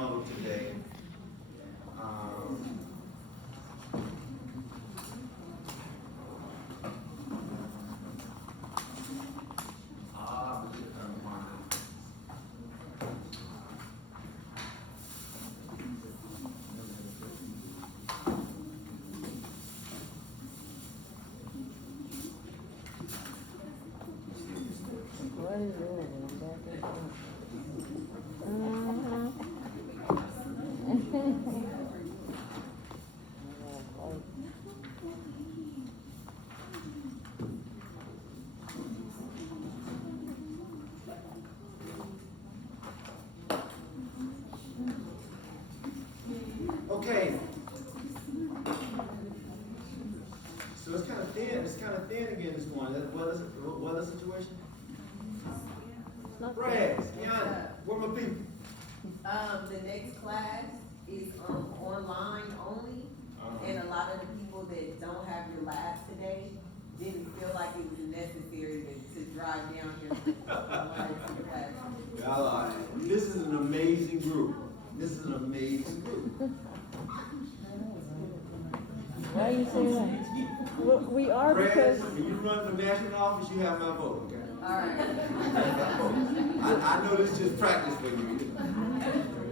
model today. Okay. So it's kind of thin. It's kind of thin again this morning. Weather situation? Brad, Kiana, where my people? The next class is online only, and a lot of the people that don't have your labs today didn't feel like it was necessary to drive down here to class. Yeah, this is an amazing group. This is an amazing group. Why are you saying that? Well, we are Brad, because when you run for national office, you have my vote, okay? All right. I know this is just practice for you.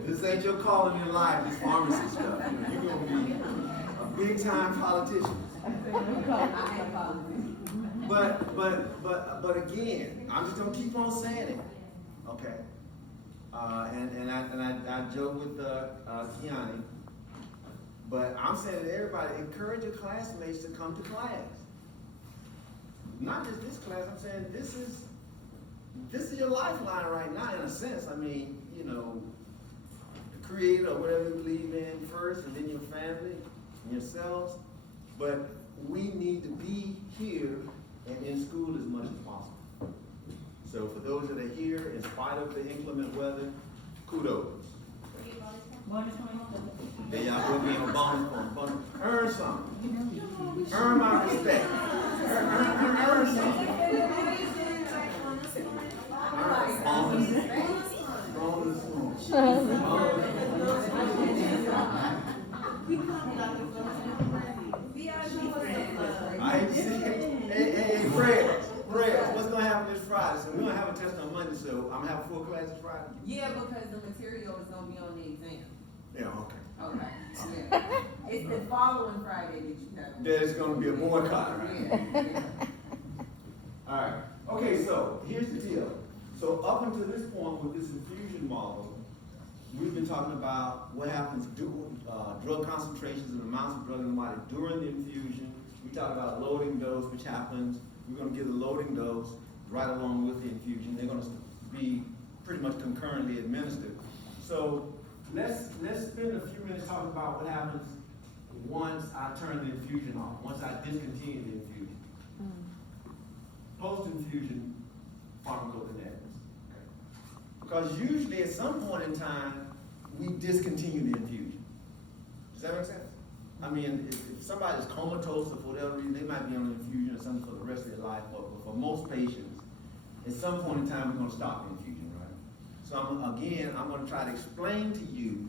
This ain't your calling in life, this pharmacy stuff. You're going to be a big-time politician. I have politics. But again, I'm just going to keep on saying it, okay? And I joke with Kiani, but I'm saying to everybody, encourage your classmates to come to class. Not just this class, I'm saying this is your lifeline right now, in a sense. I mean, you know, the Creator, or whatever you believe in first, and then your family and yourselves. But we need to be here and in school as much as possible. So for those that are here, in spite of the inclement weather, kudos. There y'all will be on bonus point. Earn something. Earn my respect. Earn something. Hey, Fred, what's going to happen this Friday? So we're going to have a test on Monday, so I'm going to have 4 classes Friday? Yeah, because the material is going to be on the exam. Yeah, okay. Okay. Yeah. It's the following Friday that you have. There's going to be a boycott, right? Yeah. All right. Okay, so here's the deal. So up until this point with this infusion model, we've been talking about what happens drug concentrations and amounts of drug in the body during the infusion. We talked about loading dose, which happens. We're going to give the loading dose right along with the infusion. They're going to be pretty much concurrently administered. So let's spend a few minutes talking about what happens once I turn the infusion off, once I discontinue the infusion. Post-infusion pharmacokinetics. Okay. Because usually at some point in time, we discontinue the infusion. Does that make sense? I mean, if somebody's comatose or for whatever reason, they might be on an infusion or something for the rest of their life, but for most patients, at some point in time, we're going to stop the infusion, right? So I'm going to try to explain to you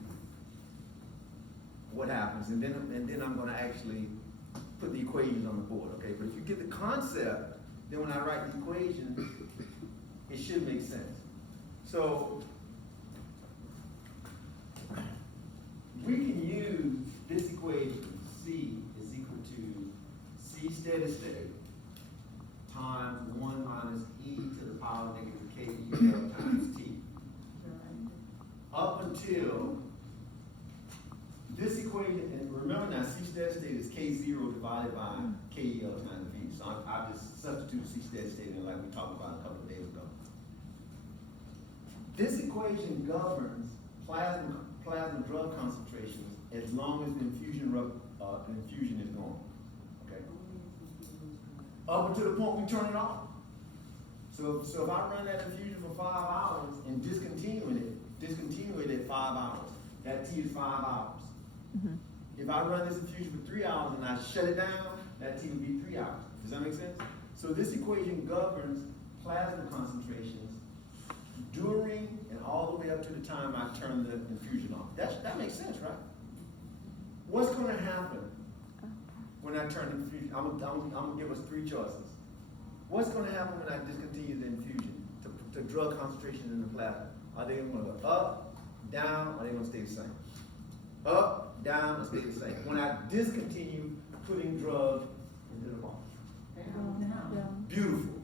what happens, and then I'm going to actually put the equations on the board, okay? But if you get the concept, then when I write the equation, it should make sense. So we can use this equation, C is equal to C steady state times 1 minus e to the power negative KEL times T. Up until this equation, and remember now, C steady state is K0 divided by KEL times V. So I just substitute C steady state in like we talked about a couple of days ago. This equation governs plasma drug concentrations as long as the infusion is going. Okay. Up until the point we turn it off. So if I run that infusion for 5 hours and discontinue it at 5 hours, that T is 5 hours. Mm-hmm. If I run this infusion for 3 hours and I shut it down, that T would be 3 hours. Does that make sense? So this equation governs plasma concentrations during and all the way up to the time I turn the infusion off. That makes sense, right? What's gonna happen when I turn the infusion? I'm gonna give us three choices. What's gonna happen when I discontinue the infusion to drug concentration in the plasma? Are they gonna go up, down, or are they gonna stay the same? Up, down, or stay the same? When I discontinue putting drug into the body. Down. Beautiful.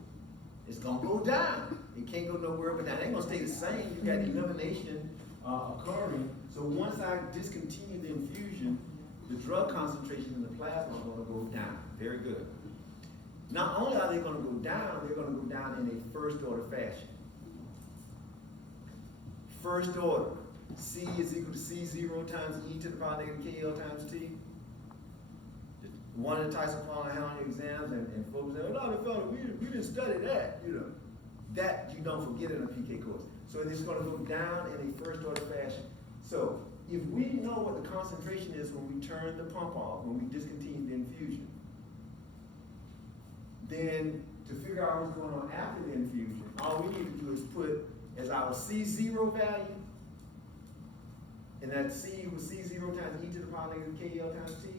It's gonna go down. It can't go nowhere but down. It ain't gonna stay the same. You got elimination occurring. So once I discontinue the infusion, the drug concentration in the plasma are gonna go down. Very good. Not only are they gonna go down, they're gonna go down in a first order fashion. First order. C is equal to C0 times E to the power negative KL times T. One of the types of problem I had on your exams, and folks say, oh, no, fella, we didn't study that, you know. That you don't forget in a PK course. So it's gonna go down in a first order fashion. So if we know what the concentration is when we turn the pump off, when we discontinue the infusion, then to figure out what's going on after the infusion, all we need to do is put as our C0 value, and that C was C0 times E to the power negative KL times T.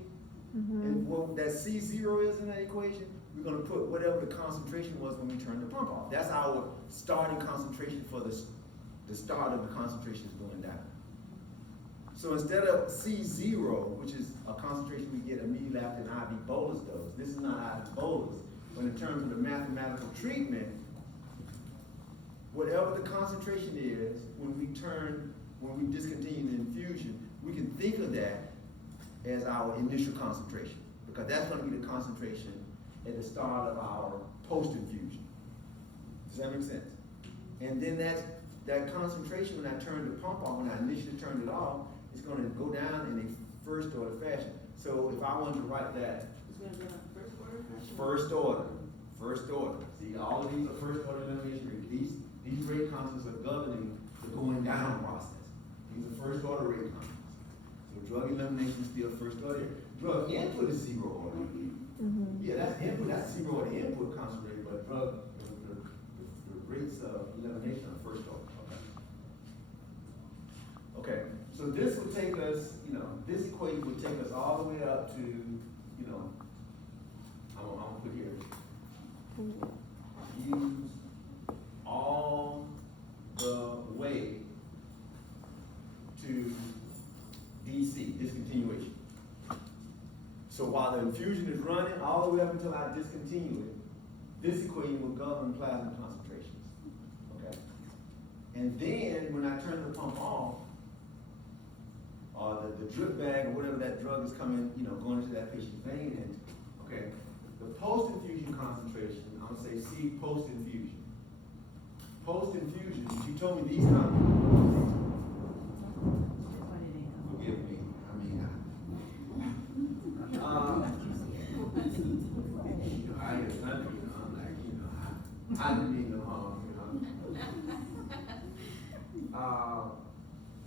And what that C0 is in that equation, we're gonna put whatever the concentration was when we turned the pump off. That's our starting concentration for the start of the concentration is going down. So instead of C0, which is a concentration we get immediately after an IV bolus dose, this is not IV bolus, but in terms of the mathematical treatment, whatever the concentration is when we discontinue the infusion, we can think of that as our initial concentration, because that's going to be the concentration at the start of our post-infusion. Does that make sense? And then that concentration, when I turn the pump on, when I initially turned it off, it's going to go down in a first order fashion. So if I wanted to write that, It's going to go in first order fashion? first order. See, all of these are first order elimination rates. These rate constants are governing the going down process. These are first order rate constants. So drug elimination is still first order. Drug input is zero order. Yeah, that's input, that's zero order input concentrate, but the rates of elimination are first order. Okay, so this will take us, this equation will take us all the way up to, I'm gonna put here, use all the way to DC, discontinuation. So while the infusion is running, all the way up until I discontinue it, this equation will govern plasma concentrations, okay? And then when I turn the pump off, the drip bag or whatever that drug is coming, going into that patient's vein into, okay? The post-infusion concentration, I'm gonna say C post-infusion. Post-infusion, she told me these concentrations. Forgive me, I get nothing, I didn't mean no harm,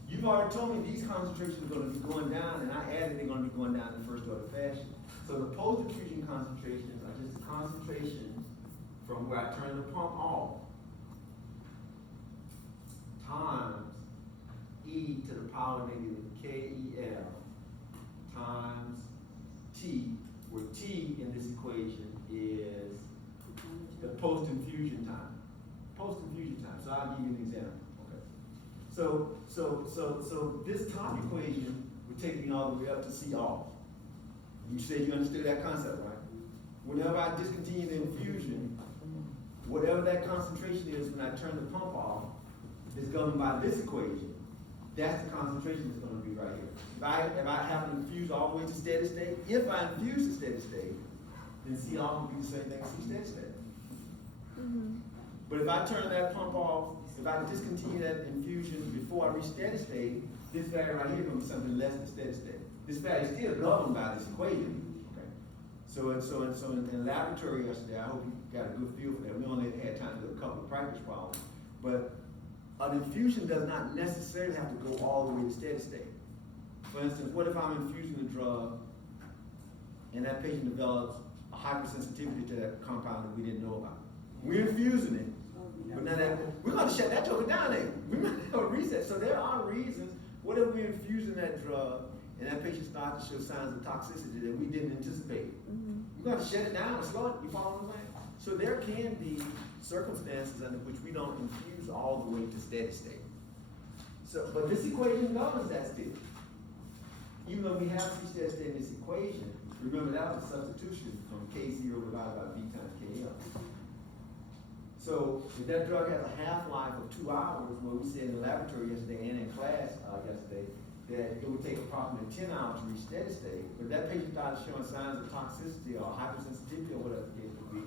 You've already told me these concentrations are going to be going down, and I added they're going to be going down in first order fashion. So the post-infusion concentrations are just concentrations from where I turn the pump off times E to the power negative KEL times T, where T in this equation is the post-infusion time. Post-infusion time. So I'll give you an example. Okay. So this top equation would take me all the way up to C off. You said you understood that concept, right? Whenever I discontinue the infusion, whatever that concentration is when I turn the pump off is governed by this equation. That's the concentration that's going to be right here. If I happen to infuse all the way to steady state, if I infuse to steady state, then C off will be the same thing as C steady state. But if I turn that pump off, if I discontinue that infusion before I reach steady state, this value right here is going to be something less than steady state. This value is still governed by this equation. Okay. So in laboratory yesterday, I hope you got a good feel for that. We only had time to do a couple of practice problems, but an infusion does not necessarily have to go all the way to steady state. For instance, what if I'm infusing the drug and that patient develops a hypersensitivity to that compound that we didn't know about? We're infusing it, But now that, we're gonna shut that joker down there. We're not gonna reset. So there are reasons, what if we're infusing that drug and that patient starts to show signs of toxicity that we didn't anticipate? We're gonna shut it down, slow it, you follow what I'm saying? So there can be circumstances under which we don't infuse all the way to steady state. So, but this equation governs that still. Even though we have C steady state in this equation, remember that was a substitution from K0 divided by V times KL. So if that drug has a half-life of 2 hours, what we said in the laboratory yesterday and in class yesterday, that it would take approximately 10 hours to reach steady state. But if that patient starts showing signs of toxicity or hypersensitivity or whatever the case would be,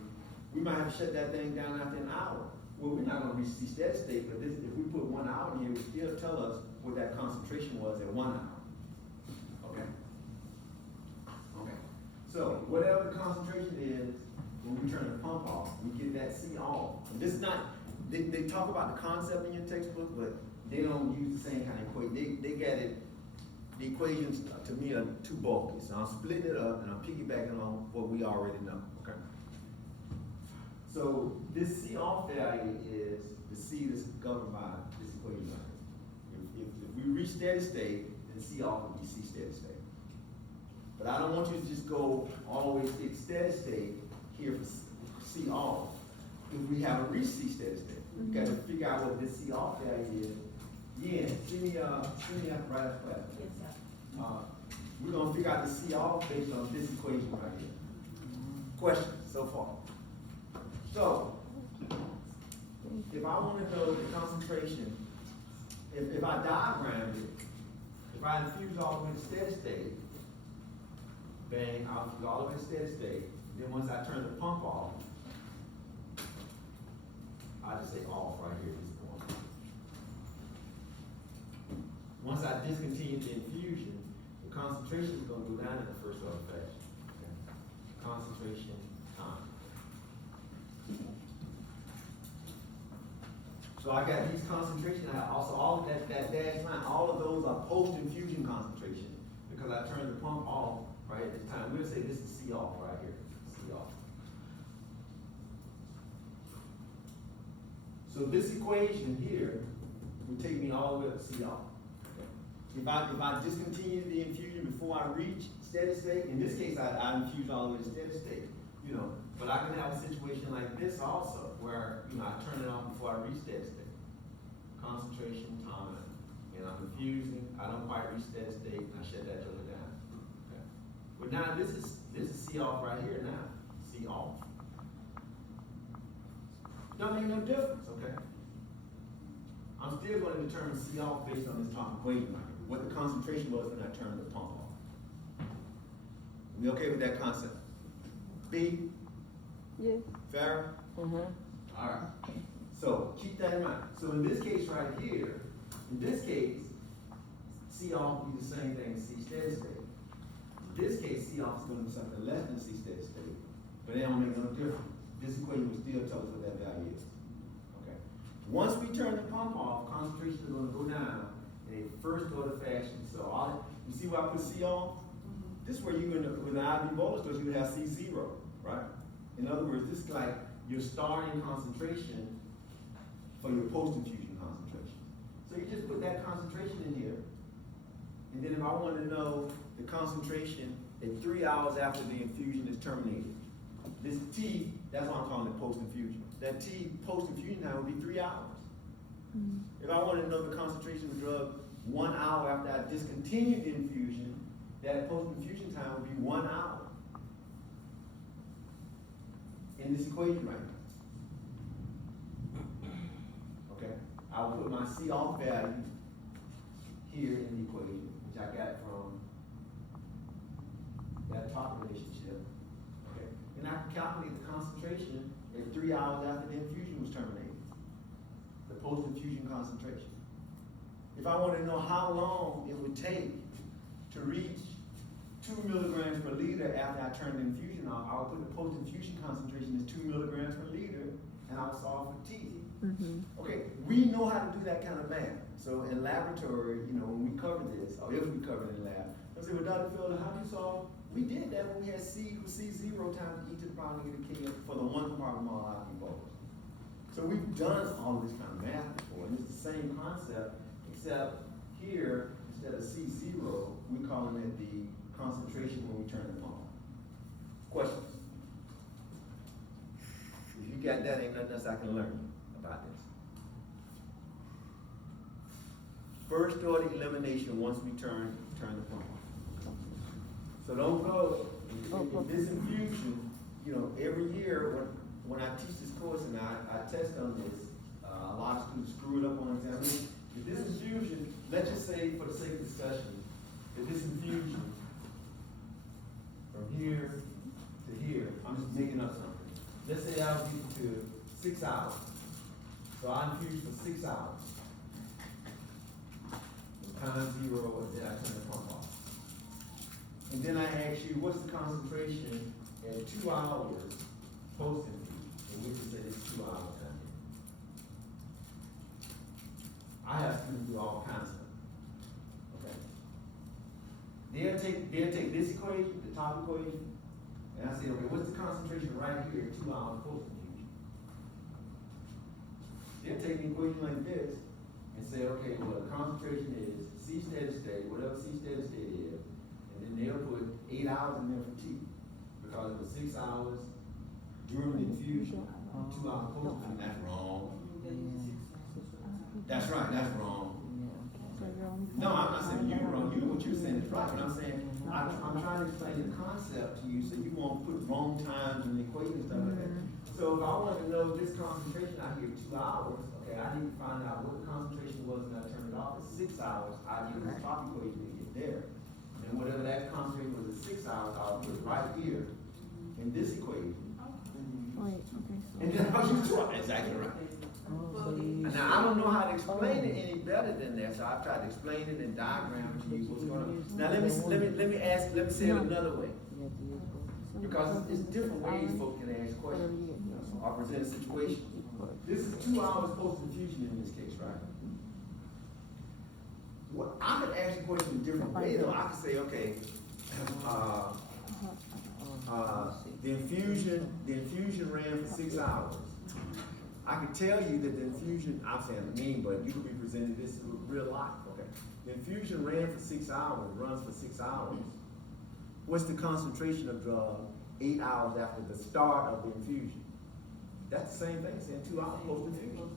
we might have to shut that thing down after an hour. Well, we're not gonna reach the steady state, but this, if we put 1 hour in here, it would still tell us what that concentration was at 1 hour. Okay? Okay. So whatever the concentration is, when we turn the pump off, we get that C off. And this is not, they talk about the concept in your textbook, but they don't use the same kind of equation. They got it, the equations to me are too bulky. So I'm splitting it up and I'm piggybacking on what we already know, okay? So this C off value is the C that's governed by this equation right here. If we reach steady state, then C off would be C steady state. But I don't want you to just go all the way to steady state here for C off if we haven't reached C steady state. We got to figure out what this C off value is. Yeah, send me after right after class. Yes, sir. We're gonna figure out the C off based on this equation right here. Questions so far? So, if I want to know the concentration, if I diagrammed it, if I infuse all the way to steady state, bang, I'll infuse all the way to steady state. Then once I turn the pump off, I just say off right here at this point. Once I discontinue the infusion, the concentration is going to go down in the first order fashion. Okay? Concentration time. So I got these concentrations. I also all of that dash line. All of those are post-infusion concentration because I turned the pump off right at this time. We'll say this is C off right here. C off. So this equation here would take me all the way up to C off. If I discontinue the infusion before I reach steady state, in this case I infuse all the way to steady state, you know, but I can have a situation like this also, where, you know, I turn it off before I reach steady state. Concentration, time, and I'm infusing, I don't quite reach steady state, and I shut that joker down. Okay. But now this is C off right here now, C off. Don't make no difference, okay? I'm still going to determine C off based on this top equation right here, what the concentration was when I turned the pump off. We okay with that concept? B? Yes. Fair? Mm-hmm. All right. So keep that in mind. So in this case right here, in this case, C off will be the same thing as C steady state. In this case, C off is going to be something less than C steady state, but it don't make no difference. This equation will still tell us what that value is. Okay. Once we turn the pump off, concentration is going to go down in a first order fashion. So you see where I put C on? This is where you're going to, with an IV bolus dose, you would have C0, right? In other words, this is like your starting concentration for your post-infusion concentration. So you just put that concentration in here. And then if I want to know the concentration at 3 hours after the infusion is terminated, this T, that's why I'm calling it post-infusion. That T post-infusion time would be 3 hours. If I want to know the concentration of the drug 1 hour after I discontinued the infusion, that post-infusion time would be 1 hour. In this equation right now. Okay? I'll put my C off value here in the equation, which I got from that top relationship. Okay? And I can calculate the concentration at 3 hours after the infusion was terminated. The post-infusion concentration. If I want to know how long it would take to reach 2 milligrams per liter after I turn the infusion off, I would put the post-infusion concentration as 2 milligrams per liter, and I would solve for T. Okay, we know how to do that kind of math. So in laboratory, you know, when we cover this, or if we cover it in lab, they'll say, well, Dr. Felder, how do you solve? We did that when we had C equals C0 times E to the power negative K for the one compartment IV bolus. So we've done all of this kind of math before, and it's the same concept, except here, instead of C0, we're calling it the concentration when we turn the pump on. Questions? If you got that, ain't nothing else I can learn about this. First order elimination once we turn the pump on. So don't go, in this infusion, you know, every year when I teach this course and I test on this, a lot of students screw it up on examination. If this infusion, let's just say for the sake of discussion, if this infusion from here to here, I'm just making up something. Let's say I'll get to 6 hours. So I infuse for 6 hours. Time 0, and then I turn the pump off. And then I ask you, what's the concentration at 2 hours post-infusion? And we can say it's 2 hours time. I have students do all kinds of stuff. Okay. They'll take this equation, the top equation, and I say, okay, what's the concentration right here at 2 hours post-infusion? They'll take an equation like this and say, okay, well, the concentration is C steady state, whatever C steady state is, and then they'll put 8 hours in there for T, because it was 6 hours during the infusion, 2 hours post-infusion. That's wrong. That's right, that's wrong. No, I'm not saying you're wrong. What you're saying is right, but I'm saying, I'm trying to explain the concept to you so you won't put wrong times in the equation and stuff like that. So if I want to know this concentration out here 2 hours, okay, I need to find out what the concentration was when I turned it off at 6 hours. I use this top equation to get there. And whatever that concentration was at 6 hours, I'll put it right here in this equation. Wait, okay, so. And then I'll use 2 hours. Exactly right. Now, I don't know how to explain it any better than that, so I've tried to explain it in diagrams to you what's going on. Now, let me say it another way. Because it's different ways folks can ask questions or present a situation. This is 2 hours post-infusion in this case, right? Well, I could ask the question a different way though. I could say, okay, the infusion ran for 6 hours. I can tell you that the infusion, I'm saying mean, but you could be presented this in real life, okay? The infusion ran for 6 hours, runs for 6 hours. What's the concentration of drug 8 hours after the start of the infusion? That's the same thing, saying 2 hours post-infusion.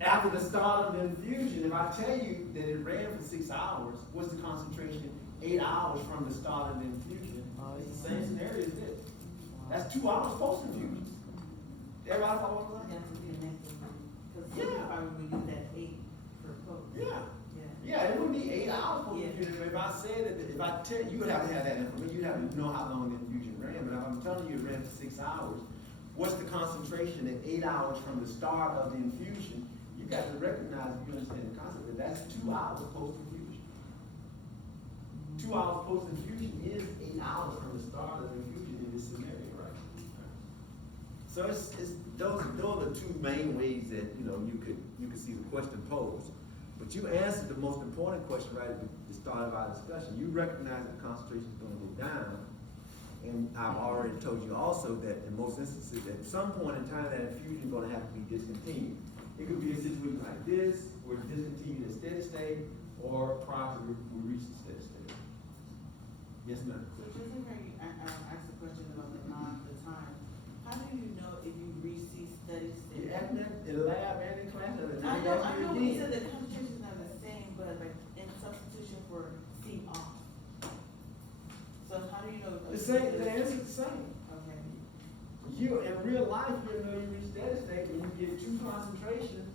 After the start of the infusion, if I tell you that it ran for 6 hours, what's the concentration 8 hours from the start of the infusion? It's the same scenario as this. That's 2 hours post-infusion. Everybody follow what I'm saying? Yeah. Probably use that 8 for post. Yeah, it would be 8 hours post-infusion. If I said that, if I tell you, would have to have that information. You'd have to know how long the infusion ran. But if I'm telling you it ran for 6 hours, what's the concentration at 8 hours from the start of the infusion? You got to recognize, if you understand the concept, that that's 2 hours post-infusion. 2 hours post-infusion is 8 hours from the start of the infusion in this scenario, right? So those are the 2 main ways that you could see the question posed. But you answered the most important question right at the start of our discussion. You recognize that the concentration is going to go down, and I've already told you also that in most instances, at some point in time, that infusion is going to have to be discontinued. It could be a situation like this, where it's discontinued at steady state, or prior to we reach the steady state. Yes, ma'am. So just in case I asked a question about the time. How do you know if you reach steady state? You asked that in the lab and in class. I know we said the concentrations are the same, but like in substitution for C off. So how do you know? The same. The answer is the same. Okay. You in real life, you know you reach steady state when you get 2 concentrations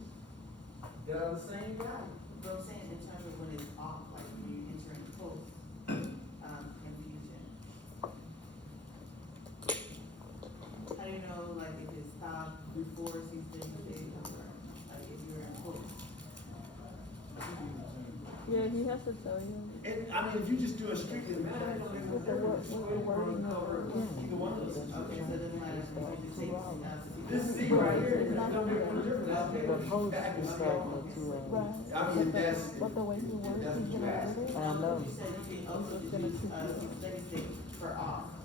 that are the same value. But I'm saying in terms of when it's off, like when you enter in post infusion. How do you know, like, if it stopped before C steady state or like if you're in post? Yeah, he has to tell you. And I mean, if you just do a strictly math, it don't make no difference. It's going to cover either one of those. Okay, so it doesn't matter if you take This C right here, it don't make no difference. Right. I mean, if that's, But the way he works, that's he's what you gonna ask. do it. You said you can also deduce steady state for off.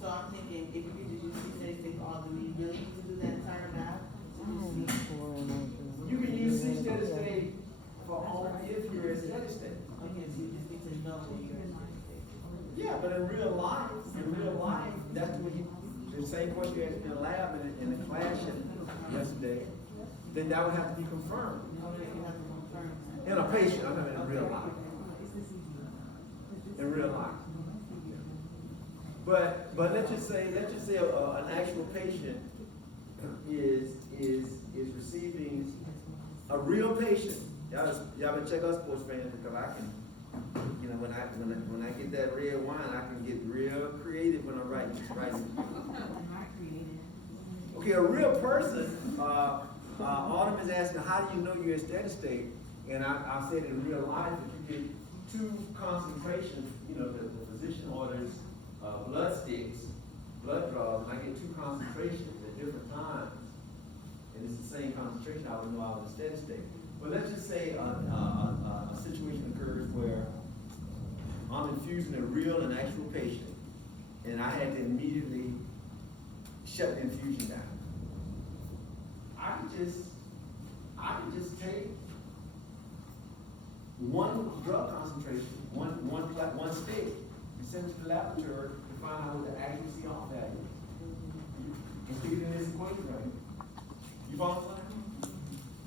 So I'm thinking, if you could just use C steady state for all, do we really need to do that entire math? To just see? You can use C steady state for only if you're at steady state. Okay, so you just need to know that you're in steady state. Yeah, but in real life, that's what the same question you asked me in the lab and in the class yesterday, then that would have to be confirmed. Okay, you have to confirm. In a patient, I mean in real life. In real life. But let's just say an actual patient is receiving a real patient. Y'all better check us sports fans because I can, you know, when I get that red wine, I can get real creative when I'm writing. Okay, a real person. Autumn is asking, how do you know you're at steady state? And I said in real life, if you get two concentrations, you know, the physician orders blood sticks, blood draws, and I get two concentrations at different times, and it's the same concentration, I would know I was in steady state. But let's just say a situation occurs where I'm infusing a real and actual patient, and I had to immediately shut the infusion down. I could just take one drug concentration, one stick, and send it to the laboratory to find out what the actual C-off value is. And stick it in this equation right here. You follow what I'm saying?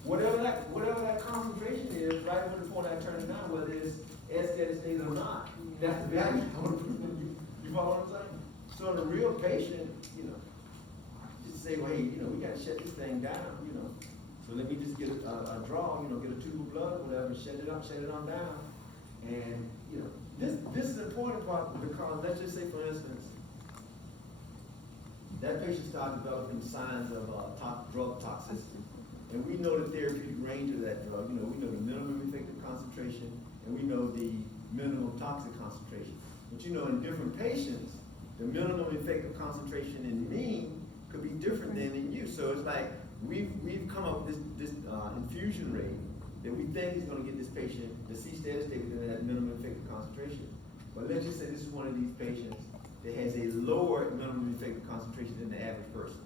Whatever that concentration is, right when the point I turn it down, whether it's at steady state or not, that's the value I want to put in. You follow what I'm saying? So in a real patient, you know, just say, well, hey, you know, we got to shut this thing down, you know. So let me just get a draw, you know, get a tube of blood or whatever, shut it on down. And, you know, this is an important part because let's just say, for instance, that patient started developing signs of drug toxicity. And we know the therapeutic range of that drug. You know, we know the minimum effective concentration and we know the minimum toxic concentration. But you know, in different patients, the minimum effective concentration in me could be different than in you. So it's like we've come up with this infusion rate that we think is going to get this patient to C steady state within that minimum effective concentration. But let's just say this is one of these patients that has a lower minimum effective concentration than the average person.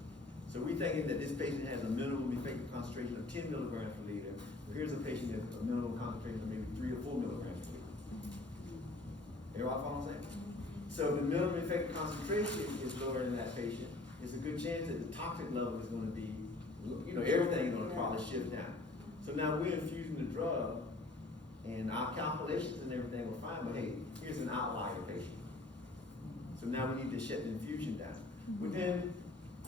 So we're thinking that this patient has a minimum effective concentration of 10 milligrams per liter. Well, here's a patient that has a minimum concentration of maybe 3 or 4 milligrams per liter. Everybody follow what I'm saying? So if the minimum effective concentration is lower than that patient, it's a good chance that the toxic level is going to be, you know, everything is going to probably shift down. So now we're infusing the drug, and our calculations and everything were fine, but hey, here's an outlier patient. So now we need to shut the infusion down. But then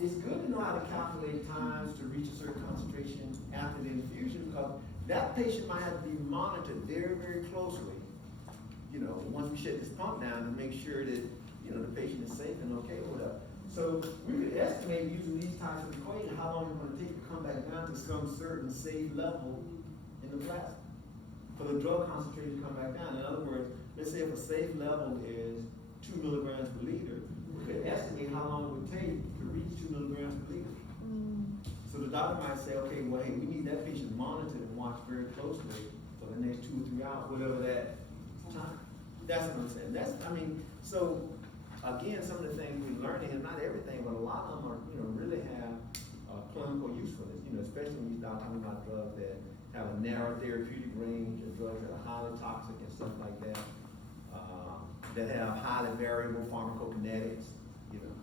it's good to know how to calculate times to reach a certain concentration after the infusion because that patient might have to be monitored very, very closely. You know, once we shut this pump down to make sure that, you know, the patient is safe and okay or whatever. So we could estimate using these types of equations how long it's going to take to come back down to some certain safe level in the plasma for the drug concentration to come back down. In other words, let's say if a safe level is 2 milligrams per liter, we could estimate how long it would take to reach 2 milligrams per liter. So the doctor might say, okay, well, hey, we need that patient monitored and watched very closely for the next 2 or 3 hours, whatever that time. That's what I'm saying. So again, some of the things we're learning, and not everything, but a lot of them are, you know, really have clinical usefulness, you know, especially when you start talking about drugs that have a narrow therapeutic range, or drugs that are highly toxic and stuff like that, that have highly variable pharmacokinetics, you know,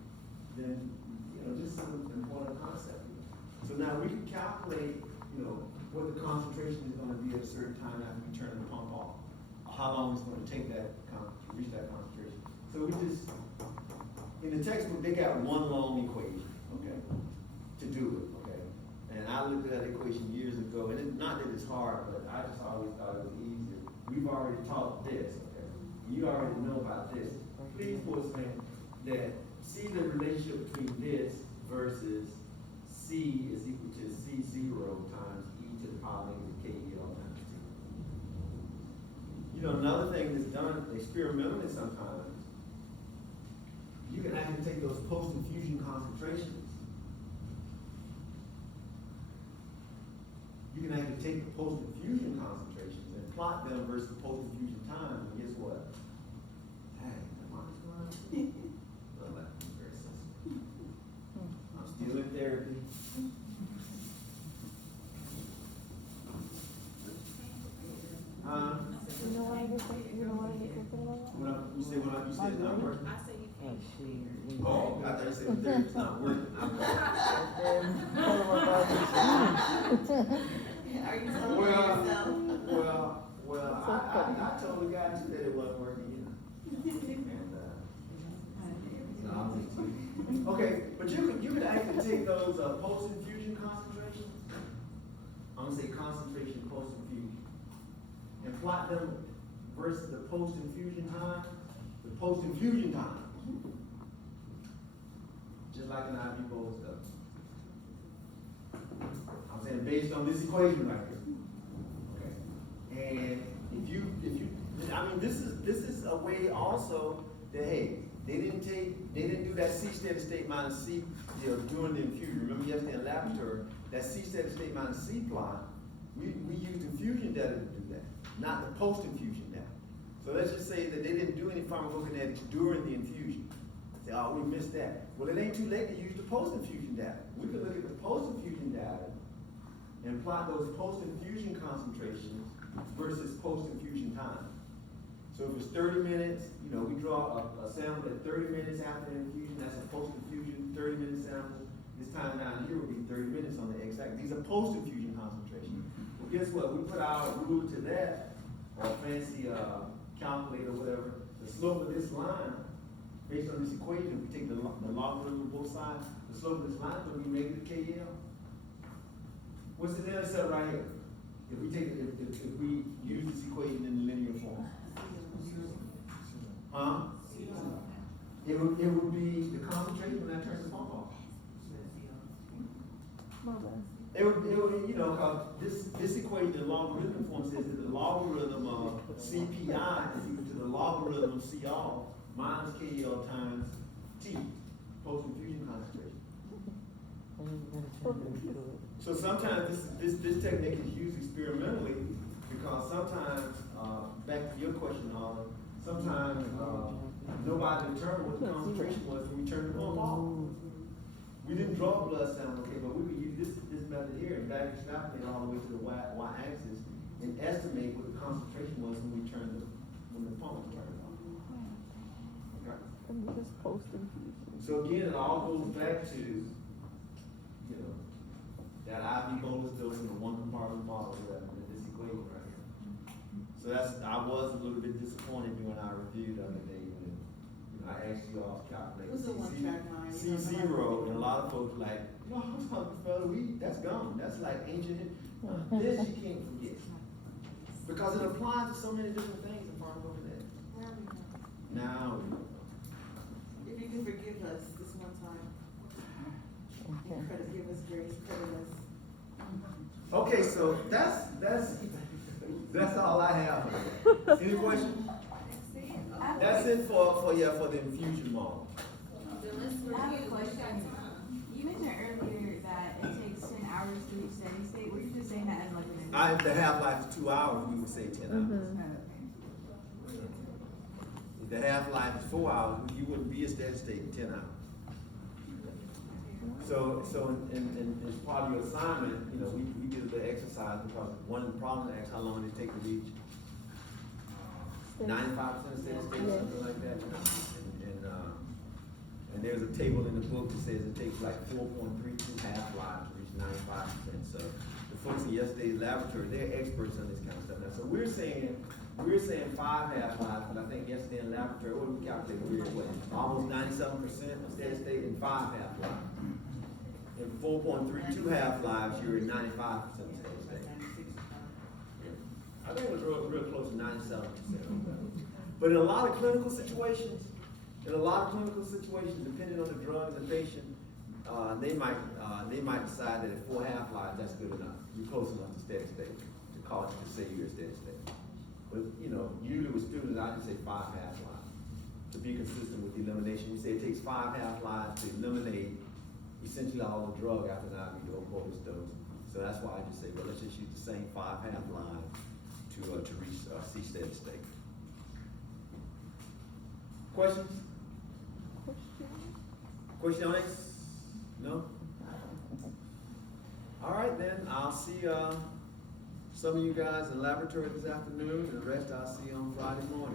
then, you know, this is an important concept. So now we can calculate, you know, what the concentration is going to be at a certain time after we turn the pump off, how long it's going to take that to reach that concentration. So we just, in the textbook, they got one long equation, okay, to do it, okay? And I looked at that equation years ago, and it's not that it's hard, but I just always thought it was easier. We've already taught this, okay? You already know about this. Please, boys, man, that see the relationship between this versus C is equal to C0 times e to the power negative KE all times T. You know, another thing that's done experimentally sometimes, you can actually take those post-infusion concentrations. You can actually take the post-infusion concentrations and plot them versus the post-infusion time, and guess what? Dang, the mark's going up. Well, that's very You know why I get thinking about that? You said it's not working? I say you can't. Oh, I thought you said the it's not working. Are you telling Well, yourself? I told the guy too that it wasn't working either. And, no, I'm just teasing. Okay, but you could actually take those, post-infusion concentrations. I'm gonna say concentration post-infusion. And plot them versus the post-infusion time, just like an IV bolus does. I'm saying based on this equation right here. Okay. And if you, I mean, this is a way also that, hey, they didn't do that C steady state minus C, during the infusion. Remember yesterday in laboratory, that C steady state minus C plot, we used infusion data to do that, not the post-infusion data. So let's just say that they didn't do any pharmacokinetics during the infusion. Say, oh, we missed that. Well, it ain't too late to use the post-infusion data. We could look at the post-infusion data and plot those post-infusion concentrations versus post-infusion time. So if it's 30 minutes, we draw a sample at 30 minutes after the infusion, that's a post-infusion 30-minute sample. This time down here will be 30 minutes on the x-axis. These are post-infusion concentrations. Well, guess what? We put our ruler to that, or a fancy calculator or whatever. The slope of this line, based on this equation, if we take the logarithm of both sides, the slope of this line is going to be negative KL. What's the intercept right here? If we use this equation in the linear form. Huh? It would be the concentration when that turns the pump off. It would, cause this equation in logarithm form says that the logarithm of CPI is equal to the logarithm of CR minus KL times T, post-infusion concentration. So sometimes this technique is used experimentally because sometimes, back to your question, Oliver, sometimes nobody determined what the concentration was when we turned the pump off. We didn't draw a blood sample, okay, but we could use this method here and back extrapolate all the way to the y-axis and estimate what the concentration was when the pump was turned off. Okay. And we just post infusion. So again, it all goes back to, that IV bolus dose in the one compartment model that in this equation right here. So I was a little bit disappointed during our review the other day when, I asked you all to calculate. What's the one-track mind? C0, and a lot of folks like, fella, that's gone. That's like ancient. This you can't forget. Because it applies to so many different things in pharmacokinetics. Now we know. If you can forgive us this one time. Credit, give us grace, credit us. Okay, so that's all I have. Any questions? That's it for the infusion model. I have a question. You mentioned earlier that it takes 10 hours to reach steady state. Were you just saying that as like an If the half-life is 2 hours, we would say 10 hours. If the half-life is 4 hours, you wouldn't be a steady state in 10 hours. So in as part of your assignment, we did a little exercise because one of the problems asks how long it take to reach 95% steady state, something like that. And there's a table in the book that says it takes like 4.32 half-lives to reach 95%. So the folks in yesterday's laboratory, they're experts on this kind of stuff. Now, so we're saying 5 half-lives, but I think yesterday in laboratory, what did we calculate? We were almost 97% of steady state and 5 half-lives. In 4.32 half-lives, you're at 95% of steady state. I think it was real close to 97%. But in a lot of clinical situations, depending on the drug and the patient, they might decide that at 4 half-lives, that's good enough. You're close enough to steady state to cause you to say you're a steady state. But usually with students, I just say 5 half-lives to be consistent with the elimination. We say it takes 5 half-lives to eliminate essentially all the drug after an IV bolus dose. So that's why I just say, well, let's just use the same 5 half-lives to reach C steady state. Questions? Questions? No? All right then, I'll see Some of you guys in laboratory this afternoon, and the rest I'll see you on Friday morning.